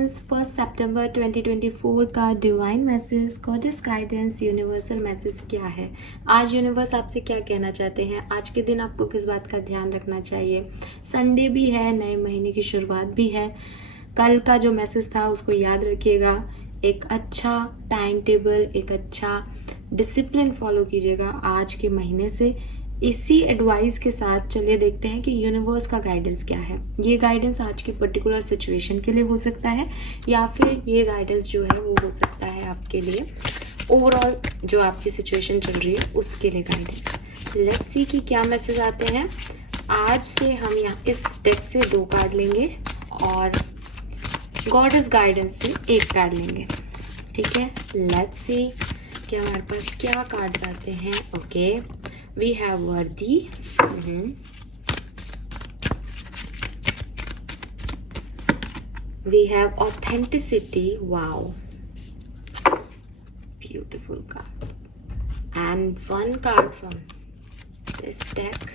Friends, 1 सितंबर 2024 का divine message, goddess guidance, universal message क्या है। आज यूनिवर्स आपसे क्या कहना चाहते हैं। आज के दिन आपको किस बात का ध्यान रखना चाहिए। संडे भी है, नए महीने की शुरुआत भी है। कल का जो मैसेज था उसको याद रखिएगा। एक अच्छा टाइम टेबल, एक अच्छा डिसिप्लिन फॉलो कीजिएगा आज के महीने से। इसी एडवाइस के साथ चलिए देखते हैं कि यूनिवर्स का गाइडेंस क्या है। ये गाइडेंस आज की पर्टिकुलर सिचुएशन के लिए हो सकता है या फिर ये गाइडेंस जो है वो हो सकता है आपके लिए ओवरऑल जो आपकी सिचुएशन चल रही है उसके लिए गाइडेंस। लेट्स सी कि क्या मैसेज आते हैं। आज से हम यहाँ इस डेक से 2 कार्ड लेंगे और गॉडेस गाइडेंस से 1 कार्ड लेंगे। ठीक है, लेट्स सी कि हमारे पास क्या कार्ड्स आते हैं। Okay, we have worthy, we have authenticity, wow, beautiful card, and 1 card from this deck।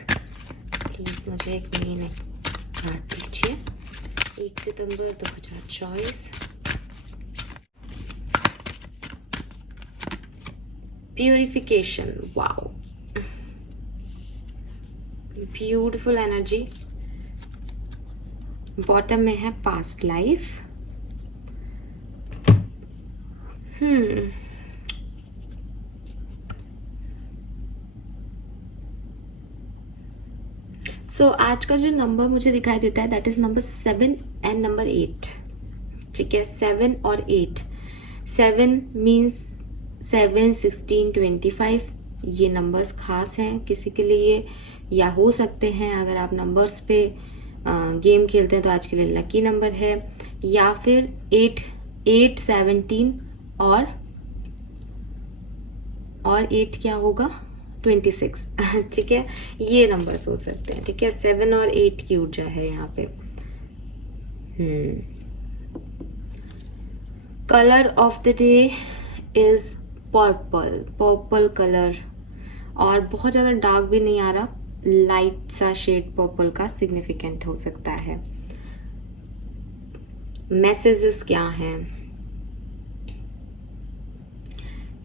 Please मुझे एक मेन कार्ड दीजिए। 1 सितंबर 2024, purification, wow, beautiful energy. Bottom में है पास्ट लाइफ। सो आज का जो नंबर मुझे दिखाई देता है that is number 7 and number 8। ठीक है, 7 और 8। 7 मीन्स 7, 16, 25। ये नंबर्स खास हैं किसी के लिए या हो सकते हैं अगर आप नंबर्स पे गेम खेलते हैं तो आज के लिए लकी नंबर है। या फिर 8, 17 और 8 क्या होगा, 26। ठीक है, ये नंबर्स हो सकते हैं। ठीक है, 7 और 8 की ऊर्जा है यहाँ पे। Colour of the day is purple colour, और बहुत ज्यादा डार्क भी नहीं आ रहा, लाइट सा शेड पर्पल का सिग्निफिकेंट हो सकता है। मैसेजेस क्या हैं।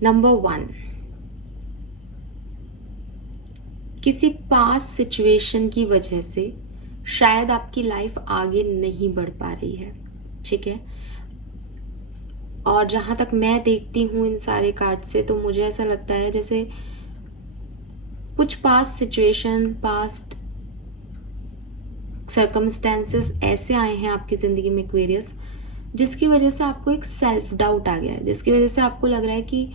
नंबर 1, किसी पास सिचुएशन की वजह से शायद आपकी लाइफ आगे नहीं बढ़ पा रही है। ठीक है, और जहां तक मैं देखती हूँ इन सारे कार्ड से तो मुझे ऐसा लगता है जैसे कुछ पास्ट सिचुएशन, पास्ट सर्कमस्टेंसेस ऐसे आए हैं आपकी जिंदगी में एक्वेरियस, जिसकी वजह से आपको एक सेल्फ डाउट आ गया है, जिसकी वजह से आपको लग रहा है कि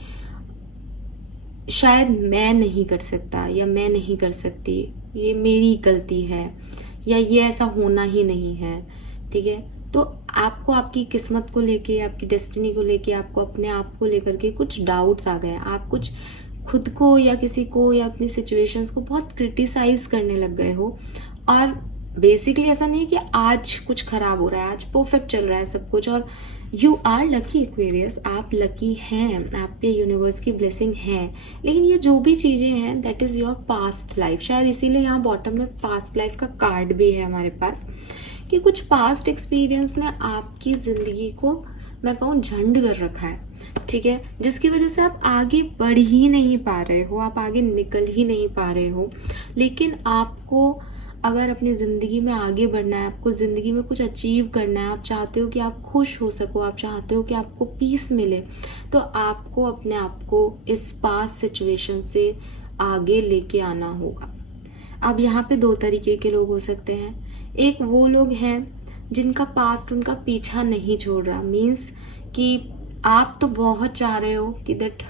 शायद मैं नहीं कर सकता या मैं नहीं कर सकती, ये मेरी गलती है या ये ऐसा होना ही नहीं है। ठीक है, तो आपको आपकी किस्मत को लेके, आपकी डेस्टिनी को लेके, आपको अपने आप को लेकर के कुछ डाउट्स आ गए। आप कुछ खुद को या किसी को या अपनी सिचुएशंस को बहुत क्रिटिसाइज करने लग गए हो। और बेसिकली ऐसा नहीं है कि आज कुछ खराब हो रहा है, आज परफेक्ट चल रहा है सब कुछ और यू आर लकी एक्वेरियस, आप लकी हैं, आप पे यूनिवर्स की ब्लेसिंग है। लेकिन ये जो भी चीजें हैं that is your past life. शायद इसीलिए यहाँ बॉटम में पास्ट लाइफ का कार्ड भी है हमारे पास, कि कुछ पास्ट एक्सपीरियंस ने आपकी जिंदगी को मैं कहूँ झंड कर रखा है। ठीक है, जिसकी वजह से आप आगे बढ़ ही नहीं पा रहे हो, आप आगे निकल ही नहीं पा रहे हो। लेकिन आपको अगर अपनी ज़िंदगी में आगे बढ़ना है, आपको ज़िंदगी में कुछ अचीव करना है, आप चाहते हो कि आप खुश हो सको, आप चाहते हो कि आपको पीस मिले, तो आपको अपने आप को इस पास्ट सिचुएशन से आगे लेके आना होगा। अब यहाँ पे 2 तरीके के लोग हो सकते हैं। एक वो लोग हैं जिनका पास्ट उनका पीछा नहीं छोड़ रहा, मीन्स कि आप तो बहुत चाह रहे हो कि दैट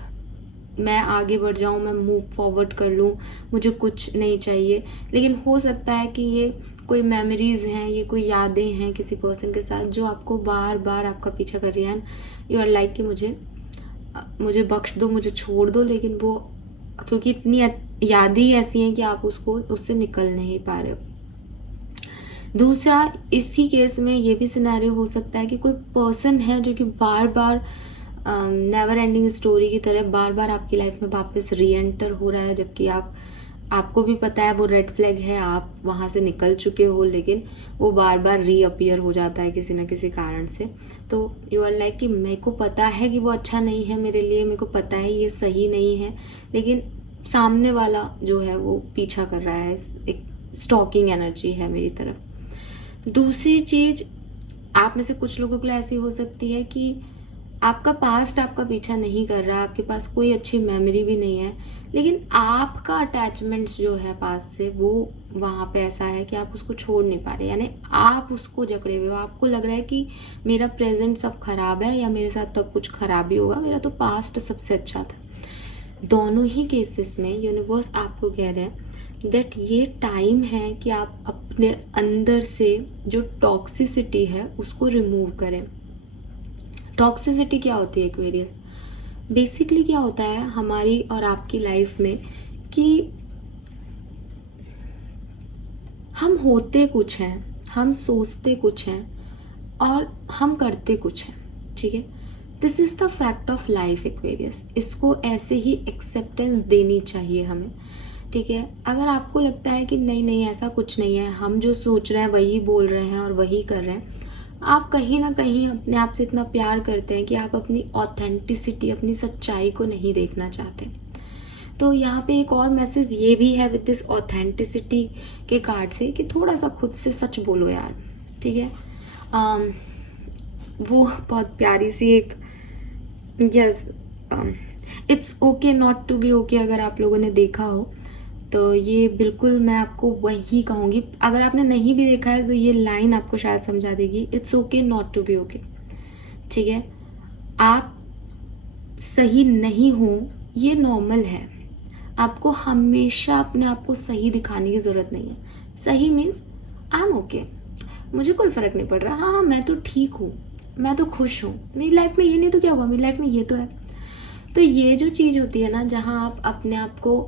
मैं आगे बढ़ जाऊं, मैं मूव फॉरवर्ड कर लूं, मुझे कुछ नहीं चाहिए। लेकिन हो सकता है कि ये कोई मेमोरीज हैं, ये कोई यादें हैं किसी पर्सन के साथ जो आपको बार बार आपका पीछा कर रही हैं। यू आर लाइक कि मुझे बख्श दो, मुझे छोड़ दो, लेकिन वो क्योंकि इतनी यादें ही ऐसी हैं कि आप उससे निकल नहीं पा रहे हो। दूसरा, इसी केस में ये भी सिनेरियो हो सकता है कि कोई पर्सन है जो कि बार बार नेवर एंडिंग स्टोरी की तरह बार बार आपकी लाइफ में वापस री एंटर हो रहा है, जबकि आप आपको भी पता है वो रेड फ्लैग है, आप वहाँ से निकल चुके हो, लेकिन वो बार बार रीअपियर हो जाता है किसी न किसी कारण से। तो यू आर लाइक कि मेरे को पता है कि वो अच्छा नहीं है मेरे लिए, मेरे को पता है ये सही नहीं है, लेकिन सामने वाला जो है वो पीछा कर रहा है, एक स्टॉकिंग एनर्जी है मेरी तरफ। दूसरी चीज़, आप में से कुछ लोगों के लिए ऐसी हो सकती है कि आपका पास्ट आपका पीछा नहीं कर रहा, आपके पास कोई अच्छी मेमोरी भी नहीं है, लेकिन आपका अटैचमेंट्स जो है पास्ट से वो वहाँ पे ऐसा है कि आप उसको छोड़ नहीं पा रहे, यानी आप उसको जकड़े हुए हो। आपको लग रहा है कि मेरा प्रेजेंट सब खराब है या मेरे साथ तो कुछ खराब ही होगा, मेरा तो पास्ट सबसे अच्छा था। दोनों ही केसेस में यूनिवर्स आपको कह रहे हैं दैट ये टाइम है कि आप अपने अंदर से जो टॉक्सिसिटी है उसको रिमूव करें। टॉक्सिसिटी क्या होती है एक्वेरियस? बेसिकली क्या होता है हमारी और आपकी लाइफ में कि हम होते कुछ हैं, हम सोचते कुछ हैं और हम करते कुछ हैं, ठीक है? This is the fact of life Aquarius. इसको ऐसे ही एक्सेप्टेंस देनी चाहिए हमें, ठीक है? अगर आपको लगता है कि नहीं नहीं ऐसा कुछ नहीं है, हम जो सोच रहे हैं वही बोल रहे हैं और वही कर रहे हैं, आप कहीं ना कहीं अपने आप से इतना प्यार करते हैं कि आप अपनी ऑथेंटिसिटी, अपनी सच्चाई को नहीं देखना चाहते। तो यहाँ पे एक और मैसेज ये भी है विद दिस ऑथेंटिसिटी के कार्ड से कि थोड़ा सा खुद से सच बोलो यार, ठीक है? वो बहुत प्यारी सी एक yes, it's okay not to be okay, अगर आप लोगों ने देखा हो तो ये बिल्कुल मैं आपको वही कहूँगी। अगर आपने नहीं भी देखा है तो ये लाइन आपको शायद समझा देगी, it's okay not to be okay, ठीक है? आप सही नहीं हो ये नॉर्मल है, आपको हमेशा अपने आप को सही दिखाने की ज़रूरत नहीं है। सही मीन्स आई एम ओके, मुझे कोई फ़र्क नहीं पड़ रहा, हाँ हाँ मैं तो ठीक हूँ, मैं तो खुश हूँ, मेरी लाइफ में ये नहीं तो क्या हुआ, मेरी लाइफ में ये तो है। तो ये जो चीज़ होती है ना, जहाँ आप अपने आप को,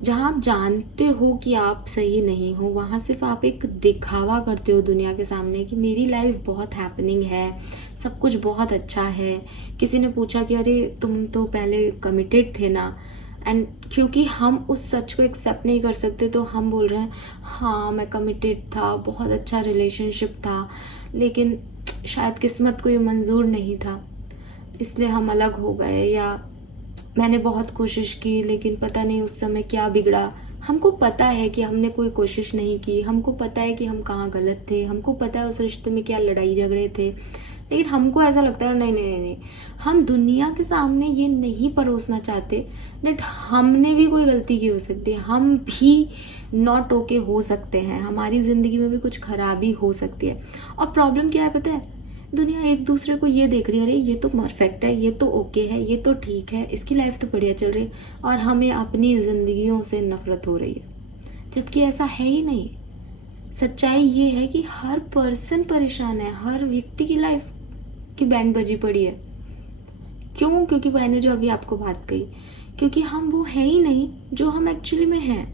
जहाँ आप जानते हो कि आप सही नहीं हो, वहाँ सिर्फ आप एक दिखावा करते हो दुनिया के सामने कि मेरी लाइफ बहुत हैपनिंग है, सब कुछ बहुत अच्छा है। किसी ने पूछा कि अरे तुम तो पहले कमिटेड थे ना, एंड क्योंकि हम उस सच को एक्सेप्ट नहीं कर सकते तो हम बोल रहे हैं हाँ मैं कमिटेड था, बहुत अच्छा रिलेशनशिप था, लेकिन शायद किस्मत को ये मंजूर नहीं था इसलिए हम अलग हो गए, या मैंने बहुत कोशिश की लेकिन पता नहीं उस समय क्या बिगड़ा। हमको पता है कि हमने कोई कोशिश नहीं की, हमको पता है कि हम कहाँ गलत थे, हमको पता है उस रिश्ते में क्या लड़ाई झगड़े थे, लेकिन हमको ऐसा लगता है नहीं नहीं नहीं नहीं, हम दुनिया के सामने ये नहीं परोसना चाहते बट हमने भी कोई गलती की हो सकती है, हम भी नॉट ओके हो सकते हैं, हमारी ज़िंदगी में भी कुछ खराबी हो सकती है। और प्रॉब्लम क्या है पता है, दुनिया एक दूसरे को ये देख रही है, अरे ये तो परफेक्ट है, ये तो ओके है, ये तो ठीक है, इसकी लाइफ तो बढ़िया चल रही है, और हमें अपनी ज़िंदगियों से नफरत हो रही है, जबकि ऐसा है ही नहीं। सच्चाई ये है कि हर पर्सन परेशान है, हर व्यक्ति की लाइफ की बैंड बजी पड़ी है। क्यों? क्योंकि मैंने जो अभी आपको बात कही, क्योंकि हम वो है ही नहीं जो हम एक्चुअली में हैं।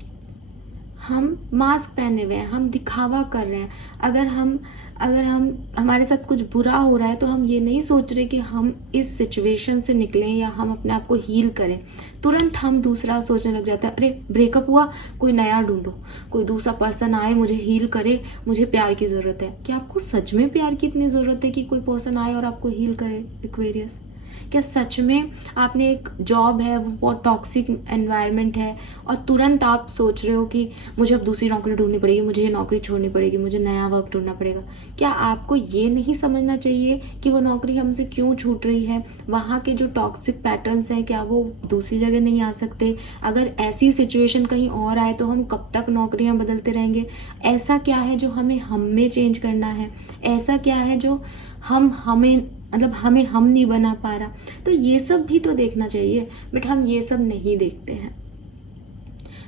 हम मास्क पहने हुए हैं, हम दिखावा कर रहे हैं। अगर हम हमारे साथ कुछ बुरा हो रहा है तो हम ये नहीं सोच रहे कि हम इस सिचुएशन से निकलें या हम अपने आप को हील करें, तुरंत हम दूसरा सोचने लग जाते हैं, अरे ब्रेकअप हुआ, कोई नया ढूंढो, कोई दूसरा पर्सन आए मुझे हील करे, मुझे प्यार की ज़रूरत है। क्या आपको सच में प्यार की इतनी ज़रूरत है कि कोई पर्सन आए और आपको हील करे एक्वेरियस? क्या सच में आपने एक जॉब है वो बहुत टॉक्सिक एनवायरनमेंट है और तुरंत आप सोच रहे हो कि मुझे अब दूसरी नौकरी ढूंढनी पड़ेगी, मुझे ये नौकरी छोड़नी पड़ेगी, मुझे नया वर्क ढूंढना पड़ेगा? क्या आपको ये नहीं समझना चाहिए कि वो नौकरी हमसे क्यों छूट रही है? वहाँ के जो टॉक्सिक पैटर्न्स हैं क्या वो दूसरी जगह नहीं आ सकते? अगर ऐसी सिचुएशन कहीं और आए तो हम कब तक नौकरियाँ बदलते रहेंगे? ऐसा क्या है जो हमें चेंज करना है? ऐसा क्या है जो हमें हम नहीं बना पा रहा? तो ये सब भी तो देखना चाहिए, बट हम ये सब नहीं देखते हैं।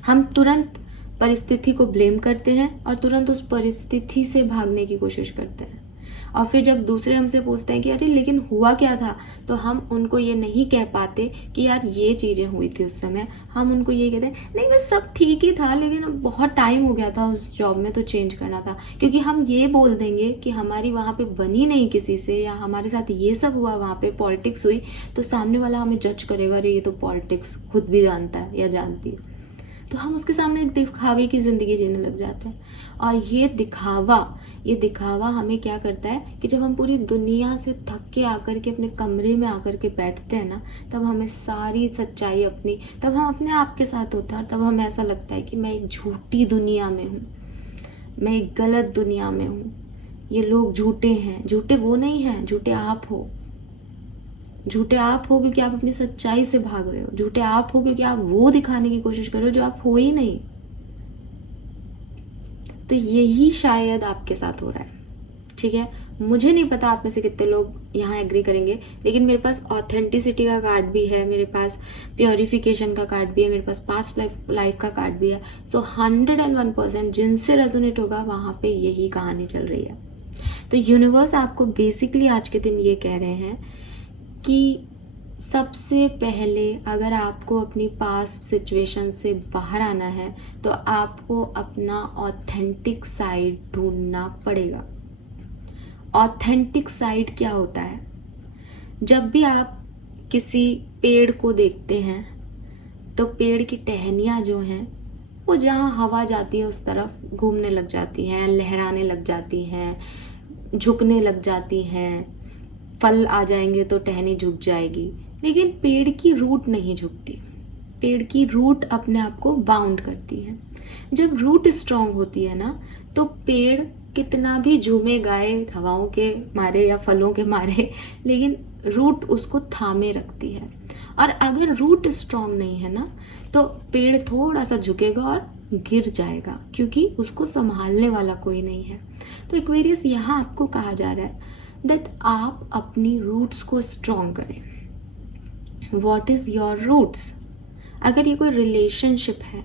हम तुरंत परिस्थिति को ब्लेम करते हैं और तुरंत उस परिस्थिति से भागने की कोशिश करते हैं, और फिर जब दूसरे हमसे पूछते हैं कि अरे लेकिन हुआ क्या था, तो हम उनको ये नहीं कह पाते कि यार ये चीज़ें हुई थी उस समय। हम उनको ये कहते हैं नहीं बस सब ठीक ही था, लेकिन अब बहुत टाइम हो गया था उस जॉब में तो चेंज करना था। क्योंकि हम ये बोल देंगे कि हमारी वहाँ पे बनी नहीं किसी से, या हमारे साथ ये सब हुआ, वहाँ पे पॉलिटिक्स हुई, तो सामने वाला हमें जज करेगा, अरे ये तो पॉलिटिक्स खुद भी जानता है या जानती है। तो हम उसके सामने एक दिखावे की ज़िंदगी जीने लग जाते हैं। और ये दिखावा हमें क्या करता है कि जब हम पूरी दुनिया से थक के आकर के अपने कमरे में आकर के बैठते हैं ना, तब हमें सारी सच्चाई अपनी, तब हम अपने आप के साथ होते हैं और तब हमें ऐसा लगता है कि मैं एक झूठी दुनिया में हूँ, मैं एक गलत दुनिया में हूँ, ये लोग झूठे हैं। झूठे वो नहीं हैं, झूठे आप हो। झूठे आप हो क्योंकि आप अपनी सच्चाई से भाग रहे हो। झूठे आप हो क्योंकि आप वो दिखाने की कोशिश कर रहे हो जो आप हो ही नहीं। तो यही शायद आपके साथ हो रहा है, ठीक है। मुझे नहीं पता आप में से कितने लोग यहाँ एग्री करेंगे, लेकिन मेरे पास ऑथेंटिसिटी का कार्ड भी है, मेरे पास प्योरिफिकेशन का कार्ड भी है, मेरे पास पास्ट लाइफ का कार्ड भी है। सो 101% जिनसे रेजोनेट होगा वहाँ पे यही कहानी चल रही है। तो यूनिवर्स आपको बेसिकली आज के दिन ये कह रहे हैं कि सबसे पहले अगर आपको अपनी पास्ट सिचुएशन से बाहर आना है तो आपको अपना ऑथेंटिक साइड ढूंढना पड़ेगा। ऑथेंटिक साइड क्या होता है? जब भी आप किसी पेड़ को देखते हैं तो पेड़ की टहनियाँ जो हैं वो जहाँ हवा जाती है उस तरफ घूमने लग जाती हैं, लहराने लग जाती हैं, झुकने लग जाती हैं। फल आ जाएंगे तो टहनी झुक जाएगी, लेकिन पेड़ की रूट नहीं झुकती। पेड़ की रूट अपने आप को बाउंड करती है। जब रूट स्ट्रांग होती है ना, तो पेड़ कितना भी झूमे गाए हवाओं के मारे या फलों के मारे, लेकिन रूट उसको थामे रखती है। और अगर रूट स्ट्रांग नहीं है ना, तो पेड़ थोड़ा सा झुकेगा और गिर जाएगा, क्योंकि उसको संभालने वाला कोई नहीं है। तो एक्वेरियस यहाँ आपको कहा जा रहा है दैट आप अपनी रूट्स को स्ट्रॉन्ग करें। What is your roots? अगर ये कोई रिलेशनशिप है,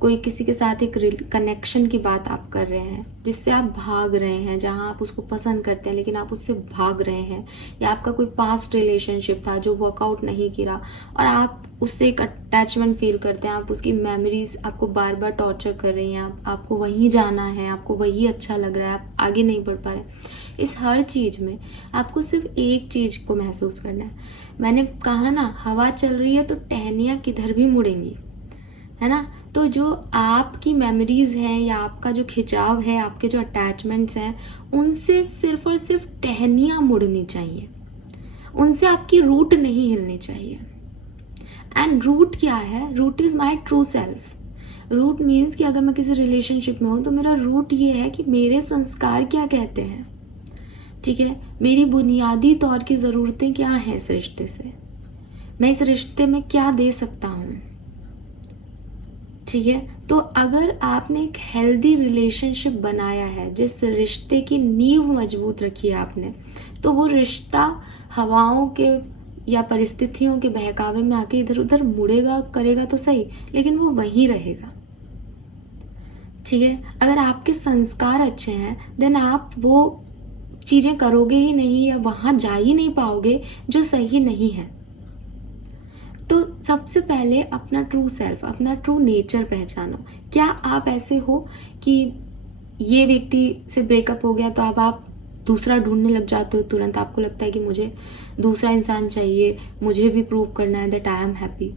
कोई किसी के साथ एक कनेक्शन की बात आप कर रहे हैं जिससे आप भाग रहे हैं, जहां आप उसको पसंद करते हैं लेकिन आप उससे भाग रहे हैं, या आपका कोई पास्ट रिलेशनशिप था जो वर्कआउट नहीं किया और आप उससे एक अटैचमेंट फील करते हैं, आप उसकी मेमोरीज आपको बार बार टॉर्चर कर रही हैं, आपको वहीं जाना है, आपको वही अच्छा लग रहा है, आप आगे नहीं बढ़ पा रहे। इस हर चीज़ में आपको सिर्फ एक चीज़ को महसूस करना है। मैंने कहा ना, हवा चल रही है तो टहनियाँ किधर भी मुड़ेंगी, है ना। तो जो आपकी मेमोरीज हैं या आपका जो खिंचाव है, आपके जो अटैचमेंट्स हैं, उनसे सिर्फ और सिर्फ टहनियाँ मुड़नी चाहिए, उनसे आपकी रूट नहीं हिलनी चाहिए। एंड रूट क्या है? Root is my true self. Root means कि अगर मैं किसी रिलेशनशिप में हूँ तो मेरा रूट ये है कि मेरे संस्कार क्या कहते हैं, ठीक है। मेरी बुनियादी तौर की ज़रूरतें क्या हैं इस रिश्ते से, मैं इस रिश्ते में क्या दे सकता हूँ, ठीक है। तो अगर आपने एक हेल्दी रिलेशनशिप बनाया है, जिस रिश्ते की नींव मजबूत रखी है आपने, तो वो रिश्ता हवाओं के या परिस्थितियों के बहकावे में आके इधर उधर मुड़ेगा करेगा तो सही, लेकिन वो वहीं रहेगा, ठीक है। अगर आपके संस्कार अच्छे हैं देन आप वो चीज़ें करोगे ही नहीं या वहाँ जा ही नहीं पाओगे जो सही नहीं है। तो सबसे पहले अपना ट्रू सेल्फ, अपना ट्रू नेचर पहचानो। क्या आप ऐसे हो कि ये व्यक्ति से ब्रेकअप हो गया तो अब आप दूसरा ढूंढने लग जाते हो तुरंत? आपको लगता है कि मुझे दूसरा इंसान चाहिए, मुझे भी प्रूव करना है दैट आई एम हैप्पी,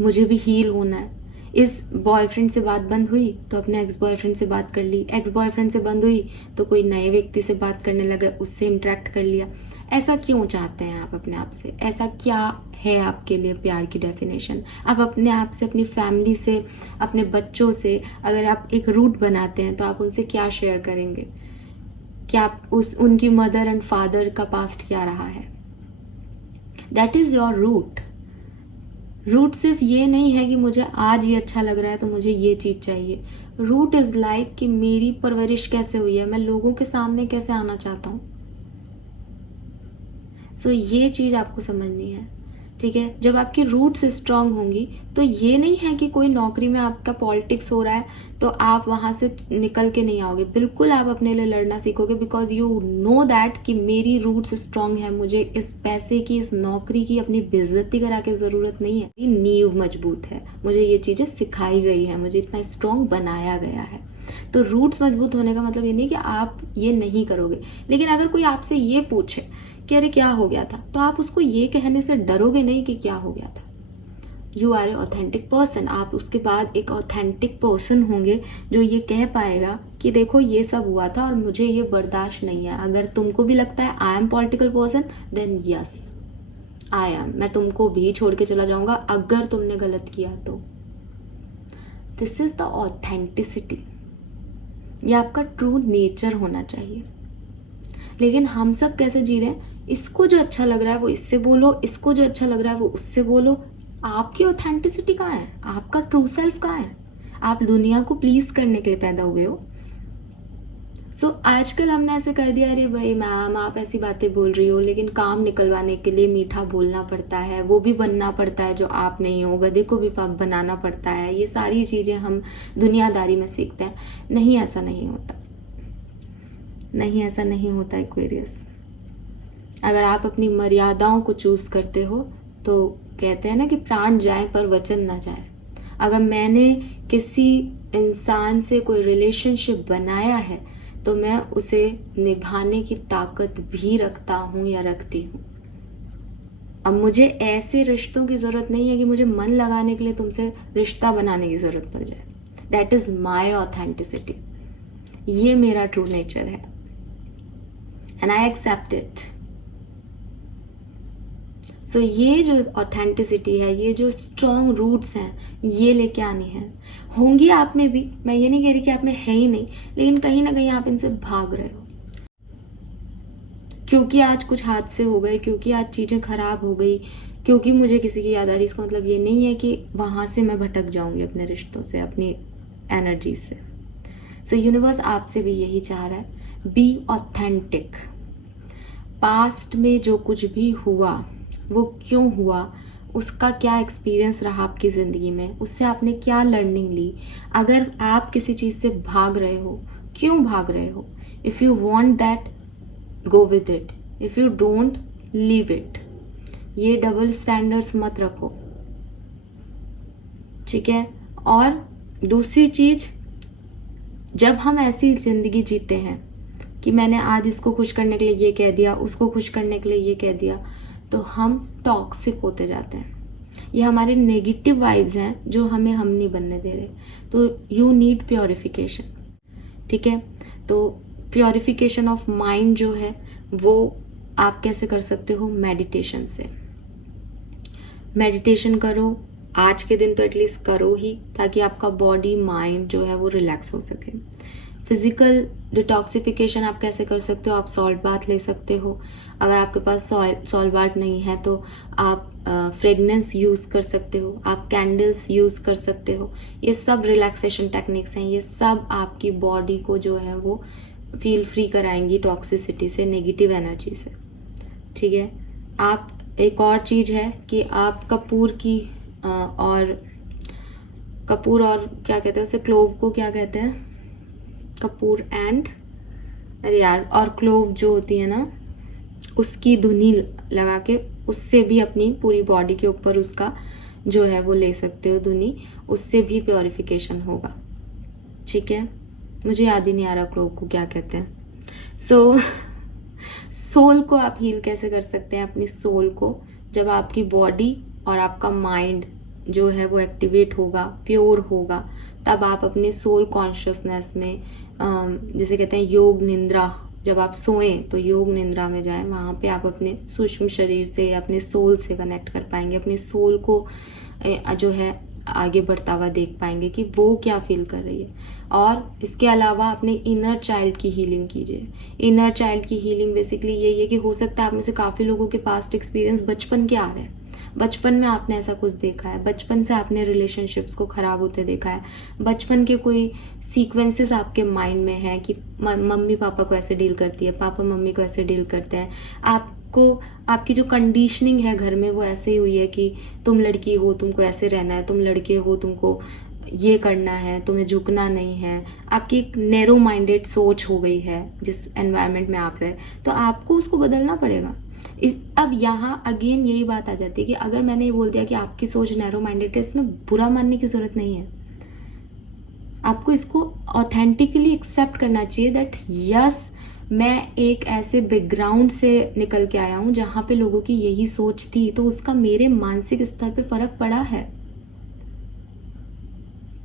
मुझे भी हील होना है। इस बॉयफ्रेंड से बात बंद हुई तो अपने एक्स बॉयफ्रेंड से बात कर ली, एक्स बॉयफ्रेंड से बंद हुई तो कोई नए व्यक्ति से बात करने लगा, उससे इंटरेक्ट कर लिया। ऐसा क्यों चाहते हैं आप अपने आप से? ऐसा क्या है आपके लिए प्यार की डेफिनेशन? आप अपने आप से, अपनी फैमिली से, अपने बच्चों से अगर आप एक रूट बनाते हैं तो आप उनसे क्या शेयर करेंगे? क्या आप उनकी मदर एंड फादर का पास्ट क्या रहा है? That is your root. Root सिर्फ ये नहीं है कि मुझे आज ये अच्छा लग रहा है तो मुझे ये चीज़ चाहिए। रूट इज लाइक कि मेरी परवरिश कैसे हुई है, मैं लोगों के सामने कैसे आना चाहता हूँ। सो ये चीज़ आपको समझनी है, ठीक है। जब आपकी रूट्स स्ट्रांग होंगी तो ये नहीं है कि कोई नौकरी में आपका पॉलिटिक्स हो रहा है तो आप वहाँ से निकल के नहीं आओगे। बिल्कुल आप अपने लिए लड़ना सीखोगे, बिकॉज यू नो दैट कि मेरी रूट्स स्ट्रांग है, मुझे इस पैसे की, इस नौकरी की अपनी बेइज्जती करा के ज़रूरत नहीं है। मेरी नींव मजबूत है, मुझे ये चीज़ें सिखाई गई है, मुझे इतना स्ट्रांग बनाया गया है। तो रूट्स मजबूत होने का मतलब ये नहीं कि आप ये नहीं करोगे। लेकिन अगर कोई आपसे ये पूछे कि अरे क्या हो गया था, तो आप उसको ये कहने से डरोगे नहीं कि क्या हो गया था। You are a authentic person. आप उसके बाद एक ऑथेंटिक पर्सन होंगे जो ये कह पाएगा कि देखो ये सब हुआ था और मुझे ये बर्दाश्त नहीं है। अगर तुमको भी लगता है I am political person, then yes I am, मैं तुमको भी छोड़ के चला जाऊंगा अगर तुमने गलत किया तो। दिस इज द ऑथेंटिसिटी, ये आपका ट्रू नेचर होना चाहिए। लेकिन हम सब कैसे जी रहे हैं, इसको जो अच्छा लग रहा है वो इससे बोलो, इसको जो अच्छा लग रहा है वो उससे बोलो। आपकी ऑथेंटिसिटी कहाँ है? आपका ट्रू सेल्फ कहाँ है? आप दुनिया को प्लीज करने के लिए पैदा हुए हो। सो आजकल हमने ऐसे कर दिया, अरे भाई मैम आप ऐसी बातें बोल रही हो, लेकिन काम निकलवाने के लिए मीठा बोलना पड़ता है, वो भी बनना पड़ता है जो आप नहीं हो, गधे को भी बनाना पड़ता है। ये सारी चीजें हम दुनियादारी में सीखते हैं। नहीं, ऐसा नहीं होता, नहीं ऐसा नहीं होता एक्वेरियस। अगर आप अपनी मर्यादाओं को चूज करते हो तो कहते हैं ना कि प्राण जाए पर वचन ना जाए। अगर मैंने किसी इंसान से कोई रिलेशनशिप बनाया है तो मैं उसे निभाने की ताकत भी रखता हूं या रखती हूं। अब मुझे ऐसे रिश्तों की जरूरत नहीं है कि मुझे मन लगाने के लिए तुमसे रिश्ता बनाने की जरूरत पड़ जाए। दैट इज माई ऑथेंटिसिटी, ये मेरा ट्रू नेचर है एंड आई एक्सेप्ट इट। सो ये जो ऑथेंटिसिटी है, ये जो स्ट्रॉन्ग रूट्स हैं, ये लेके आनी है। होंगी आप में भी, मैं ये नहीं कह रही कि आप में है ही नहीं, लेकिन कहीं ना कहीं आप इनसे भाग रहे हो क्योंकि आज कुछ हादसे हो गए, क्योंकि आज चीजें खराब हो गई, क्योंकि मुझे किसी की याद आ रही। इसका मतलब ये नहीं है कि वहां से मैं भटक जाऊंगी अपने रिश्तों से, अपनी एनर्जी से। सो यूनिवर्स आपसे भी यही चाह रहा है, बी ऑथेंटिक। पास्ट में जो कुछ भी हुआ वो क्यों हुआ, उसका क्या एक्सपीरियंस रहा आपकी ज़िंदगी में, उससे आपने क्या लर्निंग ली। अगर आप किसी चीज़ से भाग रहे हो, क्यों भाग रहे हो? If you want that, go with it. If you don't, leave it. ये डबल स्टैंडर्ड्स मत रखो, ठीक है? और दूसरी चीज़, जब हम ऐसी ज़िंदगी जीते हैं कि मैंने आज इसको खुश करने के लिए ये कह दिया, उसको खुश करने के लिए ये कह दिया, तो हम टॉक्सिक होते जाते हैं। ये हमारे नेगेटिव वाइब्स हैं जो हमें हम नहीं बनने दे रहे। तो यू नीड प्योरिफिकेशन, ठीक है? तो प्योरिफिकेशन ऑफ माइंड जो है वो आप कैसे कर सकते हो? मेडिटेशन से। मेडिटेशन करो, आज के दिन तो एटलीस्ट करो ही, ताकि आपका बॉडी माइंड जो है वो रिलैक्स हो सके। फिजिकल डिटॉक्सिफिकेशन आप कैसे कर सकते हो? आप सॉल्ट बाथ ले सकते हो। अगर आपके पास सॉल्ट बाथ नहीं है तो आप फ्रेगनेंस यूज़ कर सकते हो, आप कैंडल्स यूज़ कर सकते हो। ये सब रिलैक्सेशन टेक्निक्स हैं, ये सब आपकी बॉडी को जो है वो फील फ्री कराएंगी टॉक्सिसिटी से, नेगेटिव एनर्जी से, ठीक है? आप, एक और चीज़ है कि आप कपूर और क्या कहते हैं उसे, क्लोव को क्या कहते हैं? कपूर एंड, अरे यार, और क्लोव जो होती है ना, उसकी धुनी लगा के उससे भी अपनी पूरी बॉडी के ऊपर उसका जो है वो ले सकते हो धुनी, उससे भी प्योरिफिकेशन होगा, ठीक है? मुझे याद ही नहीं आ रहा क्लोव को क्या कहते हैं। सो सोल को आप हील कैसे कर सकते हैं? अपनी सोल को, जब आपकी बॉडी और आपका माइंड जो है वो एक्टिवेट होगा, प्योर होगा, तब आप अपने सोल कॉन्शियसनेस में, जिसे कहते हैं योग निंद्रा, जब आप सोएं तो योग निंद्रा में जाएं, वहाँ पे आप अपने सूक्ष्म शरीर से, अपने सोल से कनेक्ट कर पाएंगे, अपने सोल को जो है आगे बढ़ता हुआ देख पाएंगे कि वो क्या फील कर रही है। और इसके अलावा अपने इनर चाइल्ड की हीलिंग कीजिए। इनर चाइल्ड की हीलिंग बेसिकली यही है कि हो सकता है आप में से काफ़ी लोगों के पास्ट एक्सपीरियंस बचपन के आ रहे हैं, बचपन में आपने ऐसा कुछ देखा है, बचपन से आपने रिलेशनशिप्स को खराब होते देखा है, बचपन के कोई सीक्वेंसेस आपके माइंड में है कि मम्मी पापा को ऐसे डील करती है, पापा मम्मी को ऐसे डील करते हैं, आपको आपकी जो कंडीशनिंग है घर में वो ऐसे ही हुई है कि तुम लड़की हो, तुमको ऐसे रहना है, तुम लड़के हो, तुमको ये करना है, तुम्हें झुकना नहीं है। आपकी एक नैरो माइंडेड सोच हो गई है जिस एनवायरनमेंट में आप रहे, तो आपको उसको बदलना पड़ेगा। अब यहाँ अगेन यही बात आ जाती है कि अगर मैंने ये बोल दिया कि आपकी सोच नैरो माइंडेड है, इसमें बुरा मानने की जरूरत नहीं है। आपको इसको ऑथेंटिकली एक्सेप्ट करना चाहिए दैट यस, मैं एक ऐसे बैकग्राउंड से निकल के आया हूँ जहाँ पे लोगों की यही सोच थी, तो उसका मेरे मानसिक स्तर पे फर्क पड़ा है।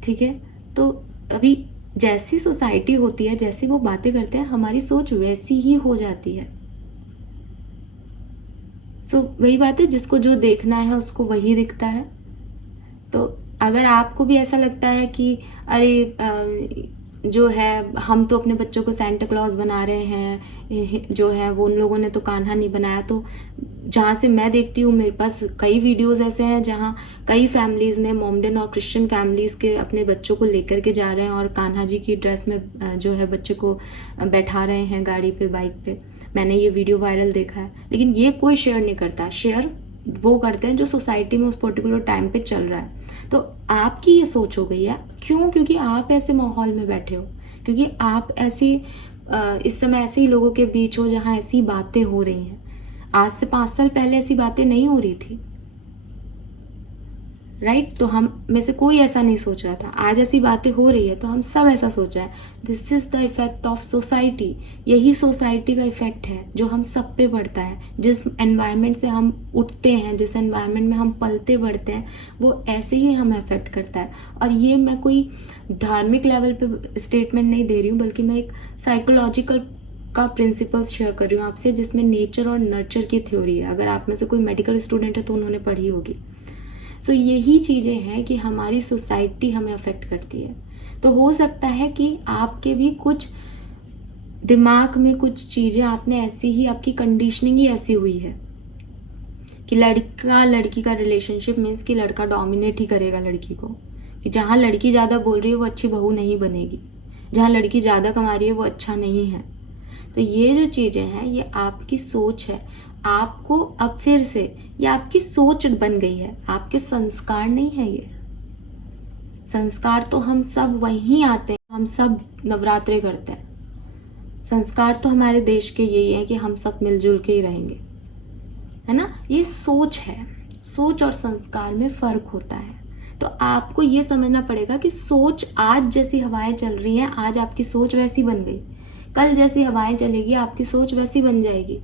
ठीक है। तो अभी जैसी सोसाइटी होती है, जैसी वो बातें करते हैं, हमारी सोच वैसी ही हो जाती है। सो वही बात है, जिसको जो देखना है उसको वही दिखता है। तो अगर आपको भी ऐसा लगता है कि अरे जो है हम तो अपने बच्चों को सेंटा क्लॉज बना रहे हैं, जो है वो उन लोगों ने तो कान्हा नहीं बनाया, तो जहाँ से मैं देखती हूँ मेरे पास कई वीडियोस ऐसे हैं जहाँ कई फैमिलीज ने, मोमडन और क्रिश्चियन फैमिलीज के, अपने बच्चों को लेकर के जा रहे हैं और कान्हा जी की ड्रेस में जो है बच्चे को बैठा रहे हैं गाड़ी पे, बाइक पे। मैंने ये वीडियो वायरल देखा है। लेकिन ये कोई शेयर नहीं करता, शेयर वो करते हैं जो सोसाइटी में उस पर्टिकुलर टाइम पे चल रहा है। तो आपकी ये सोच हो गई है। क्यों? क्योंकि आप ऐसे माहौल में बैठे हो, क्योंकि आप ऐसे इस समय ऐसे ही लोगों के बीच हो जहाँ ऐसी बातें हो रही हैं। आज से 5 साल पहले ऐसी बातें नहीं हो रही थी, राइट? तो हम में से कोई ऐसा नहीं सोच रहा था। आज ऐसी बातें हो रही है तो हम सब ऐसा सोच रहे हैं। This is the effect of society. यही सोसाइटी का इफेक्ट है जो हम सब पे पड़ता है। जिस एनवायरनमेंट से हम उठते हैं, जिस एनवायरनमेंट में हम पलते बढ़ते हैं, वो ऐसे ही हमें अफेक्ट करता है। और ये मैं कोई धार्मिक लेवल पे स्टेटमेंट नहीं दे रही हूँ, बल्कि मैं एक साइकोलॉजिकल का प्रिंसिपल्स शेयर कर रही हूँ आपसे, जिसमें नेचर और नर्चर की थ्योरी है। अगर आप में से कोई मेडिकल स्टूडेंट है तो उन्होंने पढ़ी होगी। सो यही चीज़ें हैं कि हमारी सोसाइटी हमें अफेक्ट करती है। तो हो सकता है कि आपके भी कुछ दिमाग में कुछ चीज़ें आपने ऐसी ही, आपकी कंडीशनिंग ही ऐसी हुई है कि लड़का लड़की का रिलेशनशिप मीन्स कि लड़का डोमिनेट ही करेगा लड़की को, कि जहाँ लड़की ज़्यादा बोल रही है वो अच्छी बहू नहीं बनेगी, जहाँ लड़की ज़्यादा कमा रही है वो अच्छा नहीं है। तो ये जो चीज़ें हैं ये आपकी सोच है। आपको अब फिर से ये आपकी सोच बन गई है, आपके संस्कार नहीं है ये। संस्कार तो हम सब वहीं आते हैं, हम सब नवरात्रे करते हैं। संस्कार तो हमारे देश के यही है कि हम सब मिलजुल के ही रहेंगे, है ना? ये सोच है। सोच और संस्कार में फर्क होता है। तो आपको ये समझना पड़ेगा कि सोच, आज जैसी हवाएं चल रही हैं, आज आपकी सोच वैसी बन गई, कल जैसी हवाएं चलेगी आपकी सोच वैसी बन जाएगी।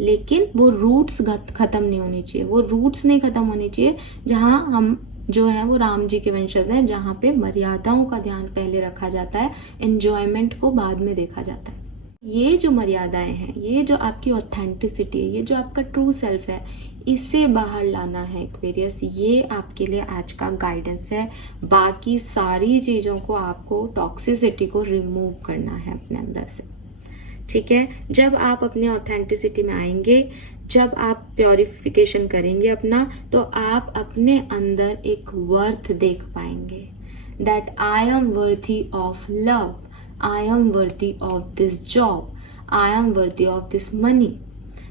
लेकिन वो रूट्स खत्म नहीं होनी चाहिए। वो रूट्स नहीं खत्म होनी चाहिए जहाँ हम जो है वो राम जी के वंशज हैं, जहाँ पे मर्यादाओं का ध्यान पहले रखा जाता है, एंजॉयमेंट को बाद में देखा जाता है। ये जो मर्यादाएं हैं, ये जो आपकी ऑथेंटिसिटी है, ये जो आपका ट्रू सेल्फ है, इसे बाहर लाना है एक्वेरियस। ये आपके लिए आज का गाइडेंस है। बाकी सारी चीज़ों को आपको, टॉक्सिसिटी को रिमूव करना है अपने अंदर से, ठीक है? जब आप अपने ऑथेंटिसिटी में आएंगे, जब आप प्योरिफिकेशन करेंगे अपना, तो आप अपने अंदर एक वर्थ देख पाएंगे, that I am worthy of love, I am worthy of this job, I am worthy of this money.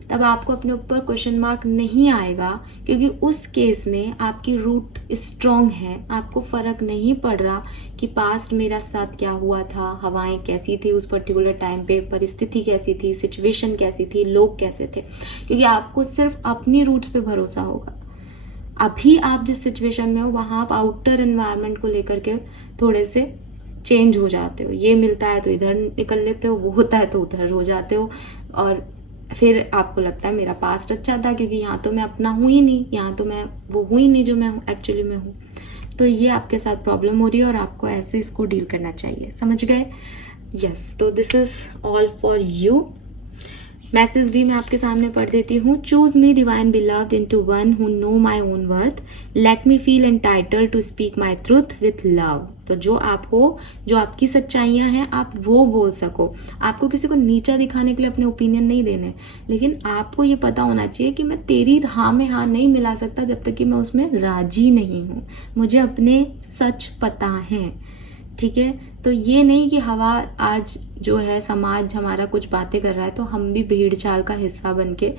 तब आपको अपने ऊपर क्वेश्चन मार्क नहीं आएगा, क्योंकि उस केस में आपकी रूट स्ट्रॉन्ग है। आपको फर्क नहीं पड़ रहा कि पास्ट मेरा साथ क्या हुआ था, हवाएं कैसी थी उस पर्टिकुलर टाइम पे, परिस्थिति कैसी थी, सिचुएशन कैसी थी, लोग कैसे थे, क्योंकि आपको सिर्फ अपनी रूट्स पे भरोसा होगा। अभी आप जिस सिचुएशन में हो वहाँ आप आउटर एनवायरनमेंट को लेकर के थोड़े से चेंज हो जाते हो। ये मिलता है तो इधर निकल लेते हो, वो होता है तो उधर हो जाते हो, और फिर आपको लगता है मेरा पास्ट अच्छा था, क्योंकि यहाँ तो मैं अपना हूँ ही नहीं, यहाँ तो मैं वो हूँ ही नहीं जो मैं एक्चुअली में हूँ। तो ये आपके साथ प्रॉब्लम हो रही है और आपको ऐसे इसको डील करना चाहिए। समझ गए? यस। तो this is all for you. Message भी मैं आपके सामने पढ़ देती हूँ। Choose me divine beloved into one who know my own worth, let me feel entitled to speak my truth with love. तो जो आप हो, जो आपकी सच्चाइयाँ हैं, आप वो बोल सको। आपको किसी को नीचा दिखाने के लिए अपने ओपिनियन नहीं देने, लेकिन आपको ये पता होना चाहिए कि मैं तेरी हाँ में हाँ नहीं मिला सकता जब तक कि मैं उसमें राजी नहीं हूँ। मुझे अपने सच पता है, ठीक है? तो ये नहीं कि हवा आज जो है समाज हमारा कुछ बातें कर रहा है तो हम भी भीड़ चाल का हिस्सा बन के,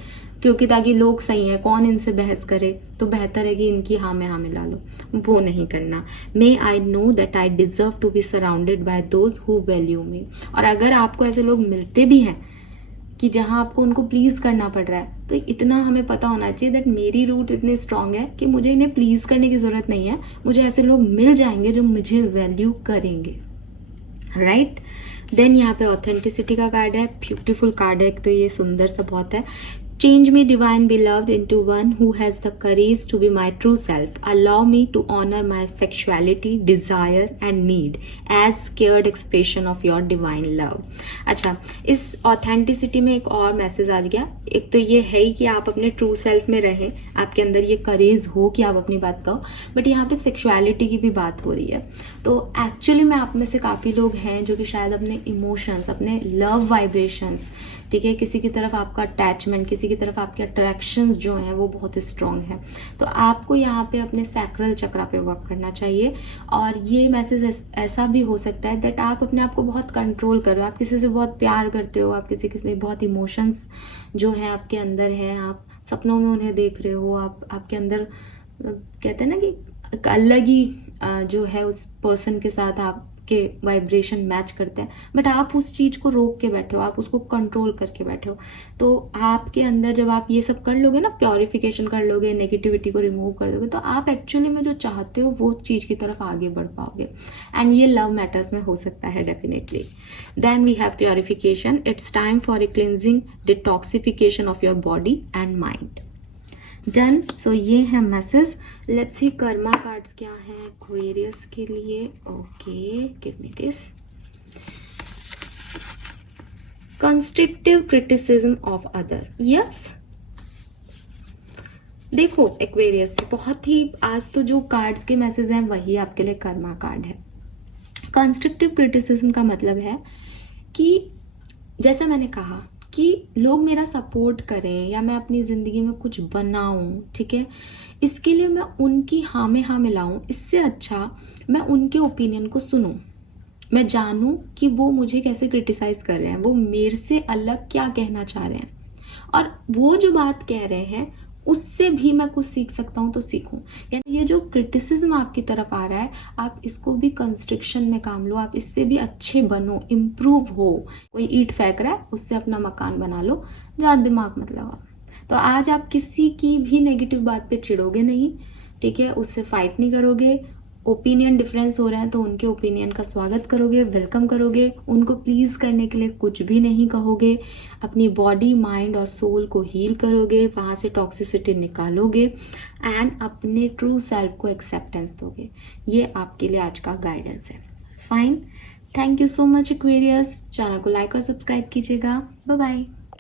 क्योंकि ताकि लोग सही हैं, कौन इनसे बहस करे, तो बेहतर है कि इनकी हाँ में हाँ मिला लो। वो नहीं करना। May I know that I deserve to be surrounded by those who value me. और अगर आपको ऐसे लोग मिलते भी हैं कि जहाँ आपको उनको प्लीज करना पड़ रहा है, तो इतना हमें पता होना चाहिए दैट मेरी रूट इतनी स्ट्रांग है कि मुझे इन्हें प्लीज करने की जरूरत नहीं है। मुझे ऐसे लोग मिल जाएंगे जो मुझे वैल्यू करेंगे, राइट? देन यहाँ पे ऑथेंटिसिटी का कार्ड है, ब्यूटीफुल कार्ड है। तो ये सुंदर सा बहुत है। Change me, divine beloved, into one who has the courage to be my true self. Allow me to honor my sexuality, desire and need as scared expression of your divine love. अच्छा, इस authenticity में एक और message आ गया. एक तो ये है कि आप अपने ट्रू सेल्फ में रहें, आपके अंदर ये करेज हो कि आप अपनी बात कहो, बट यहाँ पे सेक्सुअलिटी की भी बात हो रही है. तो एक्चुअली में आप में से काफ़ी लोग हैं जो कि शायद अपने इमोशंस, अपने लव वाइब्रेशंस, ठीक है, किसी की तरफ आपका अटैचमेंट, किसी की तरफ आपके अट्रैक्शंस जो हैं वो बहुत स्ट्रांग है. तो आपको यहाँ पे अपने सैक्रल चक्रा पे वर्क करना चाहिए. और ये मैसेज ऐसा भी हो सकता है दैट आप अपने आप को बहुत कंट्रोल करो. आप किसी से बहुत प्यार करते हो, आप किसी से बहुत इमोशंस जो हैं आपके अंदर है, आप सपनों में उन्हें देख रहे हो, आपके अंदर कहते हैं ना कि एक अलग ही जो है उस पर्सन के साथ आपके वाइब्रेशन मैच करते हैं, बट आप उस चीज़ को रोक के बैठे हो, आप उसको कंट्रोल करके बैठे हो. तो आपके अंदर जब आप ये सब कर लोगे ना, प्योरिफिकेशन कर लोगे, नेगेटिविटी को रिमूव कर दोगे, तो आप एक्चुअली में जो चाहते हो वो चीज़ की तरफ आगे बढ़ पाओगे. एंड ये लव मैटर्स में हो सकता है definitely. Then we have purification. It's time for a cleansing detoxification of your body and mind. Done. So ये है message. Let's see karma cards क्या है एक्वेरियस के लिए. Okay, give me this. Constructive criticism of other. Yes, देखो Aquarius से बहुत ही आज तो जो कार्ड्स के मैसेज हैं वही आपके लिए कर्मा कार्ड है. कंस्ट्रक्टिव क्रिटिसिज्म का मतलब है कि जैसा मैंने कहा कि लोग मेरा सपोर्ट करें या मैं अपनी ज़िंदगी में कुछ बनाऊं, ठीक है, इसके लिए मैं उनकी हाँ में हाँ मिलाऊं. इससे अच्छा मैं उनके ओपिनियन को सुनूं, मैं जानूं कि वो मुझे कैसे क्रिटिसाइज़ कर रहे हैं, वो मेरे से अलग क्या कहना चाह रहे हैं, और वो जो बात कह रहे हैं उससे भी मैं कुछ सीख सकता हूँ तो सीखूं. यानी ये जो क्रिटिसिज्म आपकी तरफ आ रहा है, आप इसको भी कंस्ट्रक्शन में काम लो, आप इससे भी अच्छे बनो, इम्प्रूव हो. कोई ईंट फेंक रहा है, उससे अपना मकान बना लो, ज़्यादा दिमाग मत लगाओ. तो आज आप किसी की भी नेगेटिव बात पे चिढ़ोगे नहीं, ठीक है, उससे फाइट नहीं करोगे. ओपिनियन डिफरेंस हो रहे हैं तो उनके ओपिनियन का स्वागत करोगे, वेलकम करोगे, उनको प्लीज़ करने के लिए कुछ भी नहीं कहोगे. अपनी बॉडी, माइंड और सोल को हील करोगे, वहाँ से टॉक्सिसिटी निकालोगे एंड अपने ट्रू सेल्फ को एक्सेप्टेंस दोगे. ये आपके लिए आज का गाइडेंस है. Fine, thank you so much Aquarius. Channel को लाइक और सब्सक्राइब कीजिएगा. Bye bye.